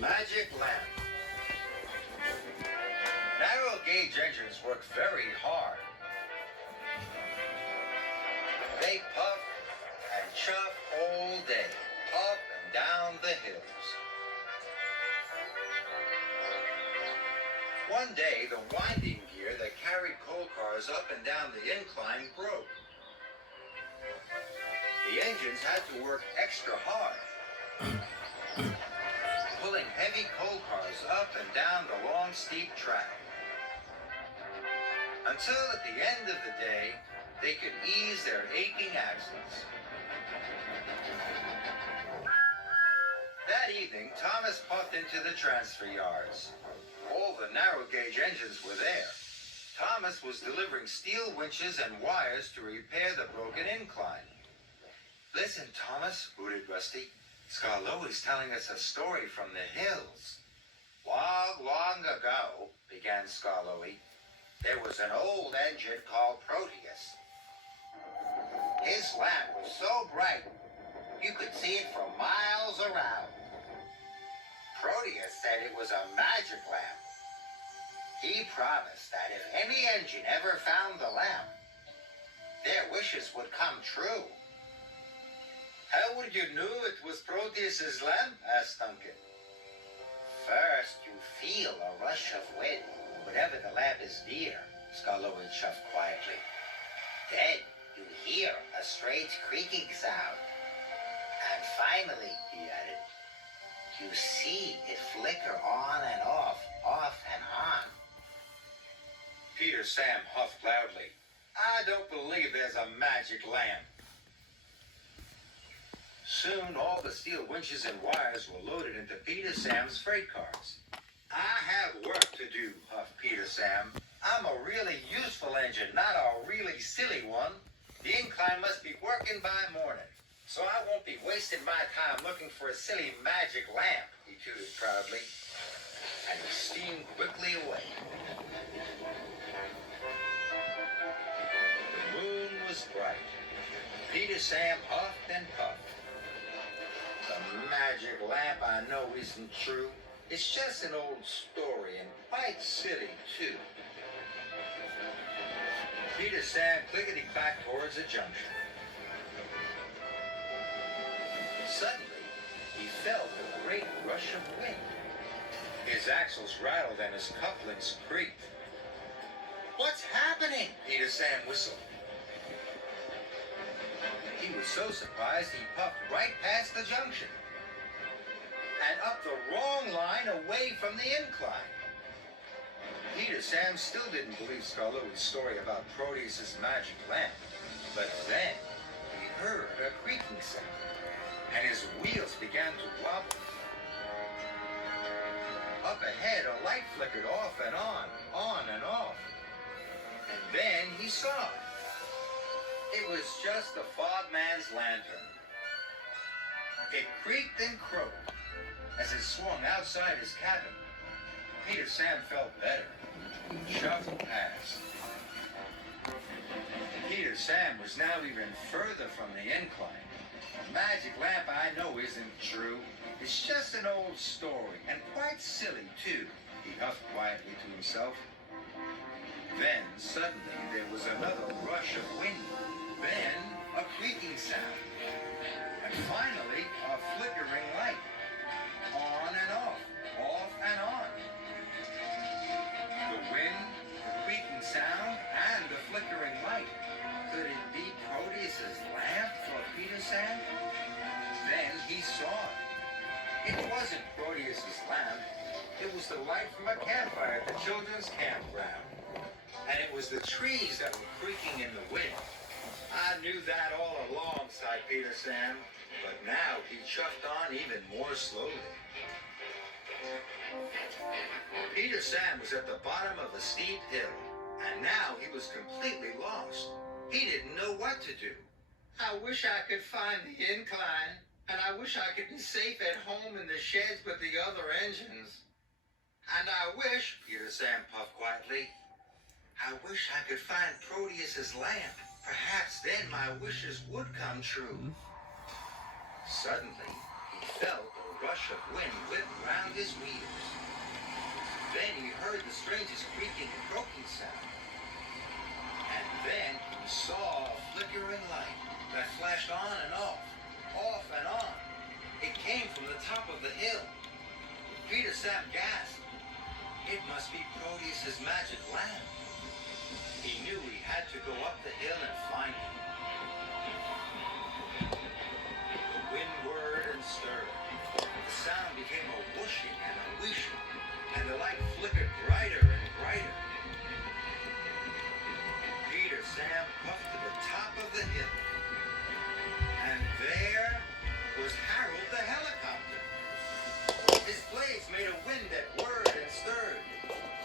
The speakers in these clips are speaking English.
The magic lamp. Narrow gauge engines work very hard. They puff and chuff all day, up and down the hills. One day, the winding gear that carried coal cars up and down the incline broke. The engines had to work extra hard, pulling heavy coal cars up and down the long, steep track. Until at the end of the day, they could ease their aching axles. That evening, Thomas popped into the transfer yards. All the narrow gauge engines were there. Thomas was delivering steel winches and wires to repair the broken incline. Listen, Thomas, hooted Rusty. Scarloi's telling us a story from the hills. Long, long ago, began Scarloi, there was an old engine called Proteus. His lamp was so bright, you could see it for miles around. Proteus said it was a magic lamp. He promised that if any engine ever found the lamp, their wishes would come true. How would you know it was Proteus's lamp? Asked Duncan. First, you feel a rush of wind whenever the lamp is near, Scarloi chuffed quietly. Then you hear a strange creaking sound. And finally, he added, you see it flicker on and off and on. Peter Sam huffed loudly. I don't believe there's a magic lamp. Soon, all the steel winches and wires were loaded into Peter Sam's freight cars. I have work to do, huffed Peter Sam. I'm a really useful engine, not a really silly one. The incline must be working by morning, so I won't be wasting my time looking for a silly magic lamp, he tooted proudly. And he steamed quickly away. The moon was bright. Peter Sam huffed and puffed. The magic lamp I know isn't true. It's just an old story and quite silly, too. Peter Sam clickety-clacked towards a junction. Suddenly, he felt a great rush of wind. His axles rattled and his couplings creaked. What's happening? Peter Sam whistled. He was so surprised he puffed right past the junction and up the wrong line away from the incline. Peter Sam still didn't believe Scarloi's story about Proteus's magic lamp, but then he heard a creaking sound, and his wheels began to wobble. Up ahead, a light flickered off and on and off, and then he saw it. It was just the fogman's lantern. It creaked and croaked as it swung outside his cabin. Peter Sam felt better. He shuffled past. Peter Sam was now even further from the incline. The magic lamp I know isn't true. It's just an old story, and quite silly, too, he huffed quietly to himself. Then, suddenly, there was another rush of wind. Then, a creaking sound. And finally, a flickering light. On and off and on. The wind, the creaking sound, and the flickering light. Could it be Proteus's lamp, thought Peter Sam? Then he saw it. It wasn't Proteus's lamp. It was the light from a campfire at the children's campground. And it was the trees that were creaking in the wind. I knew that all along, sighed Peter Sam, but now he chuffed on even more slowly. Peter Sam was at the bottom of a steep hill, and now he was completely lost. He didn't know what to do. I wish I could find the incline, and I wish I could be safe at home in the sheds with the other engines. And I wish, Peter Sam puffed quietly, I wish I could find Proteus's lamp. Perhaps then my wishes would come true. Suddenly, he felt a rush of wind whip round of his wheels. Then he heard the strangest creaking and croaking sound. And then he saw a flickering light that flashed on and off and on. It came from the top of the hill. Peter Sam gasped. It must be Proteus's magic lamp. He knew he had to go up the hill and find it. The wind whirred and stirred. The sound became a whooshing and a wheeshing, and the light flickered brighter and brighter. Peter Sam puffed to the top of the hill. And there was Harold the helicopter. His blades made a wind that whirred and stirred.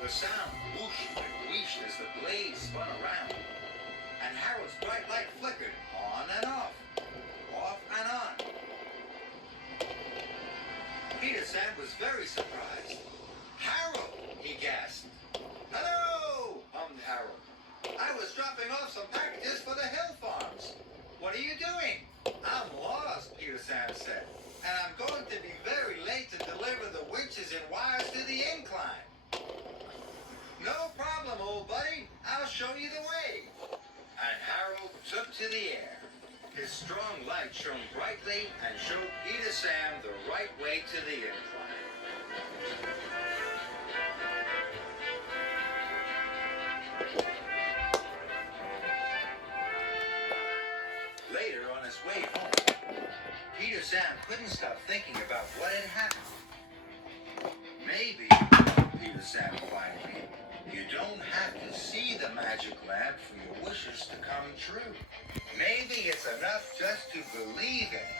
The sound whooshed and wheeshed as the blades spun around. And Harold's bright light flickered on and off and on. Peter Sam was very surprised. "Harold!" he gasped. "Hello!" hummed Harold. "I was dropping off some packages for the hill farms. What are you doing?" "I'm lost," Peter Sam said, "and I'm going to be very late to deliver the winches and wires to the incline." "No problem, old buddy. I'll show you the way." And Harold took to the air. His strong light shone brightly and showed Peter Sam the right way to the incline. Later, on his way home, Peter Sam couldn't stop thinking about what had happened. "Maybe," Peter Sam finally, "you don't have to see the magic lamp for your wishes to come true. Maybe it's enough just to believe in it."